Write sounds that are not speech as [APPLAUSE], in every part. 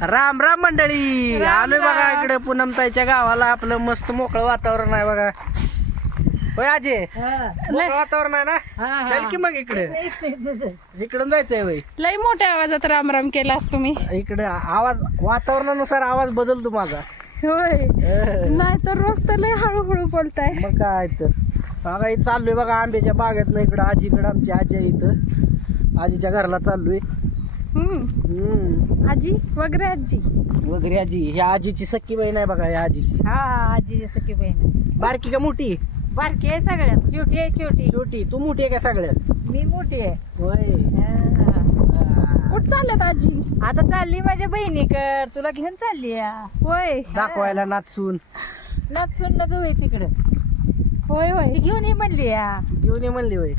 राम राम मंडळी. आलोय बघा इकडे पूनमताईच्या गावाला. आपलं मस्त मोकळं वातावरण आहे बघा. होय मोकळं वातावरण आहे ना? चल की मग इकडे. इकडून जायचंय होय. लई मोठ्या आवाजात राम राम केलास तुम्ही. इकडे आवाज वातावरणानुसार आवाज बदलतो माझा. होय. नाही तर रोज तर लई हळूहळू बोलताय. मग काय तर. बघा इथं चाललोय बघा आंब्याच्या बागेत ना इकडं आजीकडं आमची आजी आहे इथं. आजीच्या घराला चाललोय. हम्म. आजी? वगैरे आजी. वगैरे आजी. ह्या आजीची सख्खी बहीण आहे बघा ह्या आजीची. हा आजी सखी बहीण बारकी का मोठी? बारकी आहे सगळ्यात. छोटी आहे छोटी. छोटी. तू मोठी आहे का सगळ्यात? मी मोठी आहे. होय. हा. हा. कुठं चालल्यात आजी? आता चालली माझ्या बहिणीकर तुला घेऊन चालली. होय. दाखवायला नाचून. नाचून न जाऊ तिकडं. होय होय. ती घेऊन ये म्हणली या. घेऊन ये म्हणली होय.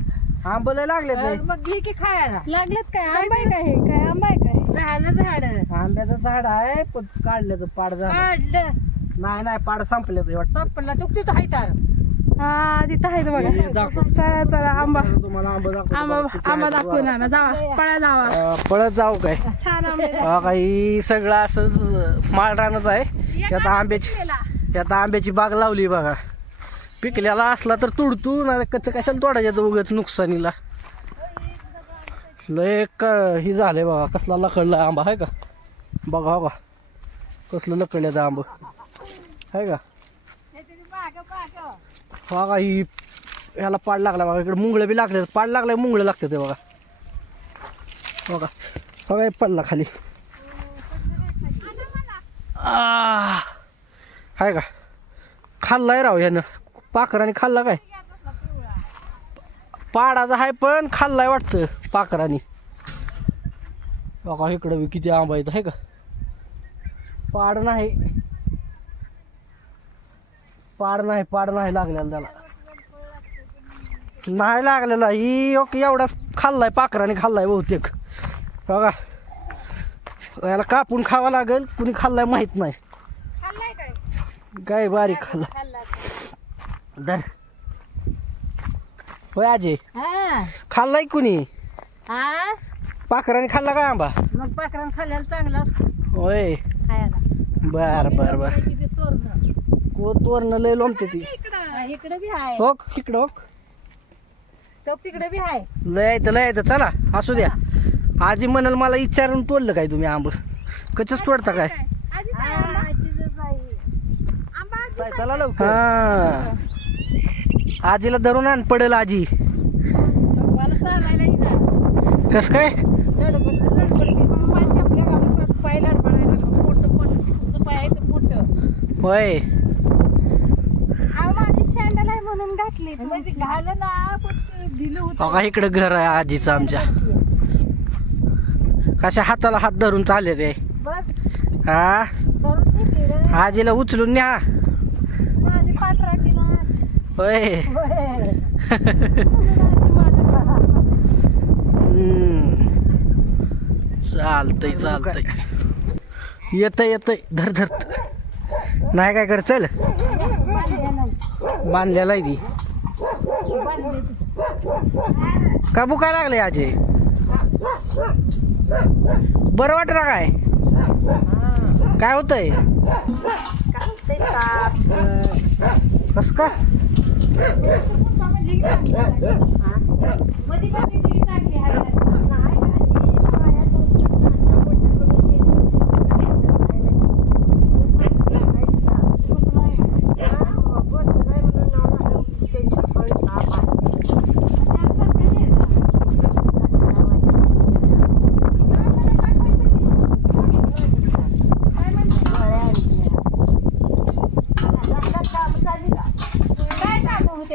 आंबला लागले मग घे की खायला. लागलेत काय? आंबा आहे काय हे? काय आंबा आहे काय? झालं झाड आंब्याचं झाड आहे पण काढलं तर पाड झालं. काढलं. नाही नाही पाड संपलं ते वाटतं. संपला. तू तिथं हाय तार. हा तिथं आहेत हे बघा. दाखव. चला चला आंबा. तुम्हाला आंबा दाखवतो. आंबा आंबा आहे. दाखवून आणा. जावा पळा जावा. अं, पळत जाऊ काय? छान आंबे बघा ही सगळं असंच माळ रानच आहे यात आंब्याची यात आंब्याची बाग लावली बघा. पिकल्याला असला तर तुडतू ना कच्च कशाला तोडायचं उगाच नुकसानीला? लय एक ही झालंय बाबा कसला लकडला आंबा आहे का? बघा बघा. कसलं लकडल्याचं आंब. आहे का? बघा ही ह्याला पाड लागला बघा इकडे मुंगळं बी लागले. पाड लागलाय मुंगळं लागतं ते बघा. बघा बघा हे पडला खाली. आहे का? खाल्लाय राव ह्यानं. पाखराने खाल्ला काय? पाडाचा आहे पण खाल्लाय वाटतं पाखराने. बघा इकडं बी किती आंबा येत आहे का? पाड नाही. पाड नाही पाड नाही लागलेला त्याला. नाही लागलेला. ही ओके एवढाच खाल्लाय पाखराने खाल्लाय बहुतेक. बघा. याला कापून खावा लागेल कुणी खाल्लाय माहीत नाही. काय? बारीक खाल्ला. धर. होय आजे? हा. खाल्लाय कुणी? हा? पाखराने खाल्ला काय आंबा? मग पाकरान खाल्ल्याला चांगला असतो. होय. खायला. बर बर बर. किती तोरण. को तोरण लय लोंबते ती. इकडे बी आहे होक इकडं होक. तो तिकडे बी आहे लय येतं लय येतं चला असू द्या. आजी म्हणाल मला विचारून तोडलं काय तुम्ही आंब? कचच तोडता काय? चला हा. आजीला धरून आण पडेल आजी. कस काय? होय. माझी शँडल आहे म्हणून घातली घालं ना पण ते दिलं होतं बघा इकडं घर आहे आजीचं आमच्या. कशा हाताला हात धरून चालले ते? हा. आजीला उचलून न्या. होय. चालतंय चालतंय. येतंय येतंय. धर धर. नाही काय कर चल. बांधलेला आहे ती. का बुकाय लागले आजी? बरं वाट ना काय? काय होतंय? कस का Ha? Pwede ba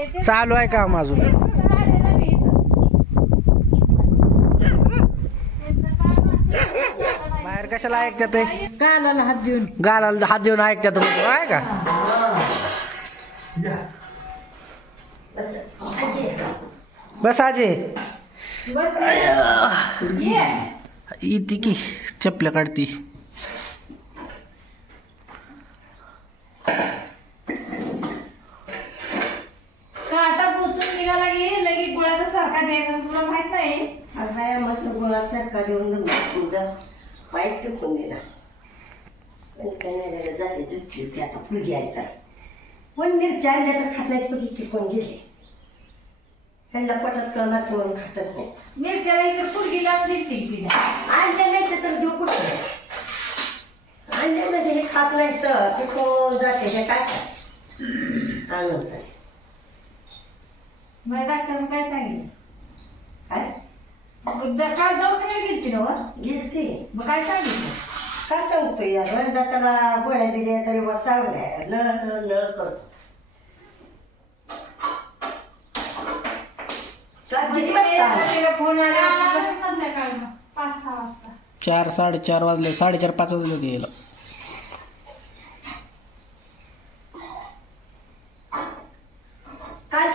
चालू आहे काम अजून. बाहेर कशाला ऐकतात ते? कानाला हात देऊन. गालाला हात देऊन ऐकतात आहे का? बस आजे. इथे की चपल्या काढती. निघाला की लगे गुळाचा सारखा द्यायचा तुला माहीत नाही. आता मस्त गुळाचा चरका देऊन तुझा पाय टिकून दिला जाते जुटली ते आता फुल घ्यायचा पण मिरच्या आणल्या तर खात नाहीत पण कोण गेले. त्यांना पोटात कळणार म्हणून खातच नाही. मिरच्याला इकडे पुरगीला दिसते तिला आणले नाही तर देऊ कुठे आणले म्हणजे हे खात नाही तर ते कोण जाते काय? आणून जाते. मग डॉक्टरनं काय सांगितलं? काय? मग ज- काल दवाखान्यात गेलती ना मग काय सांगितलं? काय सांगतो यार म्हणजे त्याला गोळ्या दिल्या तरी मग चांगल्या. नळ नळ नळ करतो. काय किती ते वाजता? तिला फोन आला. संध्याकाळ पाच सहा वाजता. चार साडेचार वाजले साडेचार पाच वाजले होते यायला.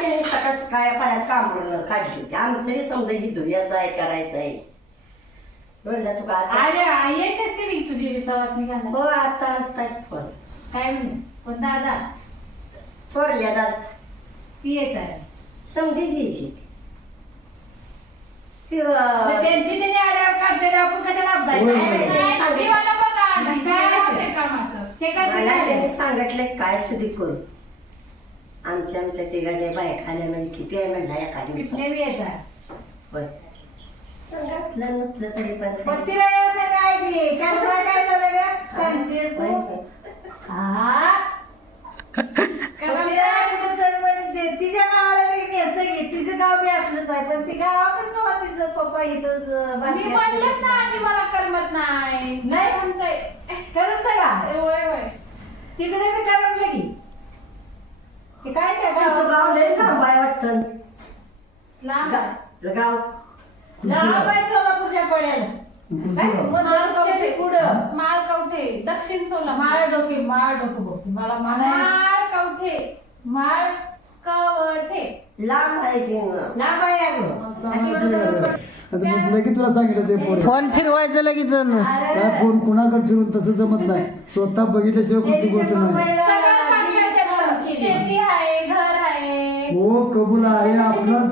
काय त्याने सकाळ काय पाण्यात कांबरून काढली. होती आमचंही समजा ही धुयाचं आहे करायचं आहे. म्हणलं तू काय आल्या येतच की नाही तुझी सवास निघाला? हो आता असतात पण काय म्हणे? पण दादा? थोरल्या जात ती येत आहे. समजीच यायची ती, मग अं, त्यांची त्याने आल्यावर काढते आपण कधी लाभ होय, होय. जायचं जीवाला बघा आधी, काय काय होते होते कामाचं ते काय मला ते त्यांनी सांगितलंय काय सुधी करू? आमच्या आमच्या तिघांच्या बाया खाल्यामध्ये किती आहे म्हणला एका दिवसात? होय. असलं नसलं तरी पण काय ते? झालं ग सांगते तू. हा? तर तिच्या गावाला मी न्यायचं घे तिचं गाव बी असलंच आहे पण ती गावाकडे तिचं पप्पा इथंच मी म्हणलंच ना आधी मला करमत नाही. नाही? म्हणतंय. करत का? होय होय. तिकडे बी करमलं की. ते काय त्या तुमचं गाव लय लांब आहे वाटतं. लांब? गा- गाव. लांब आहे सोलापूरच्या पड्याला काय? दक्षिण पुढं? माळ कवठे दक्षिण सोलापूर माळ डोके माळ डोकं बघ. मला माळ कवठे माळ कवठे लांब आहे की न. लांब आहे अगं. आणि तिकडं आता म्हटलं की तुला सांगितलं ते पोर. फोन फिरवायचं लगेच काय फोन कुणाकडे फिरून तसं जमत नाही. स्वतः बघितल्याशिवाय कोणती गोष्ट नाही सगळं चांगलं आहे त्याचं. शेती आहे घर हो कबूल आहे आपलं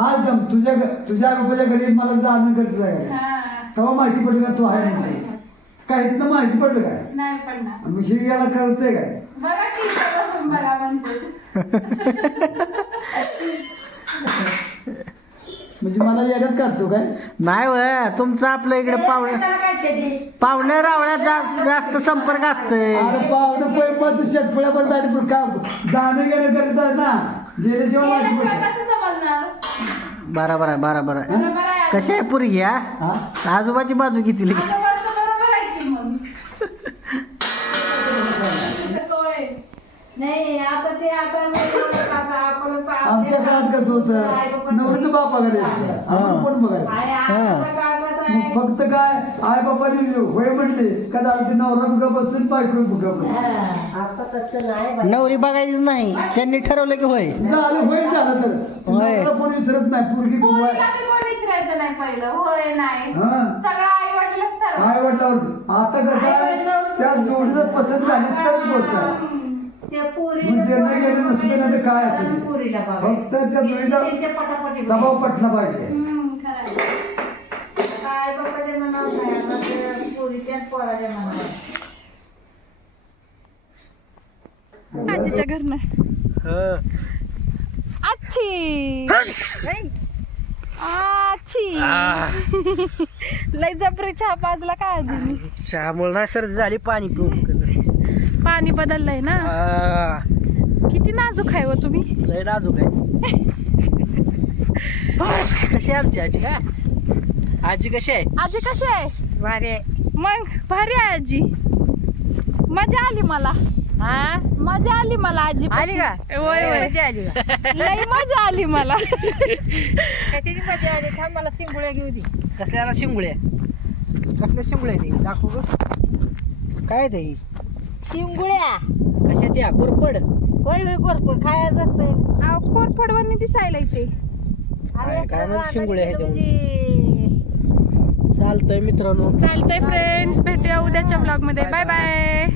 आज दम तुझ्या घ- तुझ्या आजोबाच्या घरी मला जाणं गरजेचं आहे. हा. तेव्हा माहिती पडली का तू आहे म्हणजे काय इथनं माहिती पडलं काय? मग हे याला कळतंय काय? म्हणजे मला येड्यात काढतो काय? नाही वय तुमचं आपलं इकडे पाहुणे? पाहुणे रावळ्यात जास्त जास्त संपर्क असतोय. अरे पाहुणं पैपात शेतपड्यावर जायचं पण का जाणं येणं गरजेचं आहे ना. गेल्याशिवाय माहिती गेल्याशिवाय पडतं कसं समजणार? बरोबर आहे बरोबर आहे बरोबर आहे कशी आहे पुरी घ्या हा? आजोबाची बाजू किती लगी आता वरचं बरोबर आहे की मग. होय. नाही आता ते आता आता आपण आमच्या काळात कसं होतं? नवरीचं बाप वगैरे आपण कोण बघायचं? मग फक्त काय? आई बापाने होय म्हणले का झालं ते नवरा बुगा बसतो आणि बायको बुगा बसतो आता तसं नाही बाई. नवरी बघायचीच नाही. त्यांनी ठरवलं की होय. झालं होय झालं तर. होय. नवरा कोण विसरत नाही पोरगी पोरीला बी कोण विचारायचं नाही पहिलं. होय नाही. हा. सगळं आई वडीलच ठरवलं आई वडिलावर आता कसं आहे? त्या जोडीचं पसंत झाली तर गोष्ट आहे. त्या पुरी मग ज्यांना गेलं नसलं ना ते काय असेल? ते. पुरीला बघा फक्त त्या पटापटी स्वभाव पटला पाहिजे. हम्म, खरं आहे. काय बापाच्या मनावर नाही आता ते पुरीच्याच पोराच्या मनावर आजीच्या घरनं आच्छी आच्छी लय जबरी चहा पाजला काय आजीनी चहामुळे ना सर्दी झाली पाणी पिऊन पाणी बदललंय ना? किती नाजूक आहे व तुम्ही? लय नाजूक आहे. [LAUGHS] कशी आहे आमची आजी का आजी कशी आहे? आजी कशी आहे? भारी आहे. मग भारी आहे आजी. मजा आली मला. हा? मजा आली मला आजी आली का? होय होय. मजा आली का? लई मजा आली मला. काय त्याची मजा आली. थांब मला शिंगुळ्या घेऊ दे. कसल्याला शिंगुळ्या? कसल्या शिंगुळ्या ते दाखवू ग. काय ते शिंगुळ्या. कशाची? कोरपड होय होय भरपूर खायचं असतं कोरफडवानी दिसायला इथे. काय- काय म्हणते शिंगुळ्या ह्याच्यामध्ये? चालतंय मित्रांनो. चालतंय फ्रेंड्स भेटूया उद्याच्या ब्लॉगमध्ये. Bye bye